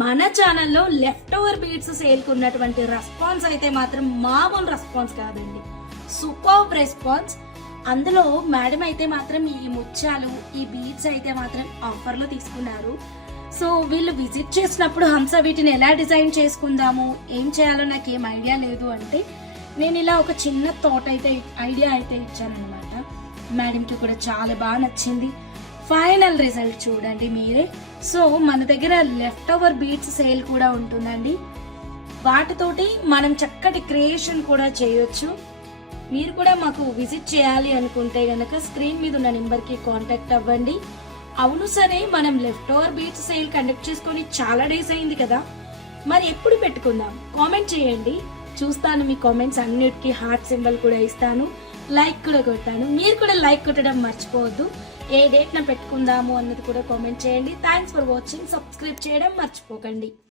మన ఛానల్లో left over beats సేల్కి ఉన్నటువంటి రెస్పాన్స్ అయితే మాత్రం మామూలు రెస్పాన్స్ కాదండి, సూపర్ రెస్పాన్స్. అందులో మేడం అయితే మాత్రం ఈ ముత్యాలు ఈ బీట్స్ అయితే మాత్రం ఆఫర్లో తీసుకున్నారు. సో వీళ్ళు విజిట్ చేసినప్పుడు హంస వీటిని ఎలా డిజైన్ చేసుకుందాము, ఏం చేయాలో నాకు ఏం ఐడియా లేదు అంటే నేను ఇలా ఒక చిన్న థాట్ అయితే ఐడియా అయితే ఇచ్చానమాట. మేడంకి కూడా చాలా బాగా నచ్చింది. ఫైనల్ రిజల్ట్ చూడండి మీరే. సో మన దగ్గర లెఫ్ట్ ఓవర్ బీట్స్ సేల్ కూడా ఉంటుందండి. వాటితోటి మనం చక్కటి క్రియేషన్ కూడా చేయొచ్చు. మీరు కూడా మాకు విజిట్ చేయాలి అనుకుంటే గనక స్క్రీన్ మీద ఉన్న నెంబర్కి కాంటాక్ట్ అవ్వండి. అవును సరే, మనం left over beats sale conduct చేసుకొని చాలా డేస్ అయింది కదా, మరి ఎప్పుడు పెట్టుకుందాం కామెంట్ చేయండి. చూస్తాను మీ కామెంట్స్ అన్నిటికీ హార్ట్ సింబల్ కూడా ఇస్తాను, లైక్ కూడా కొడతాను. మీరు కూడా లైక్ కొట్టడం మర్చిపోవద్దు. ఏ డేట్న పెట్టుకుందాము అన్నది కూడా కామెంట్ చేయండి. Thanks for watching. సబ్స్క్రైబ్ చేయడం మర్చిపోకండి.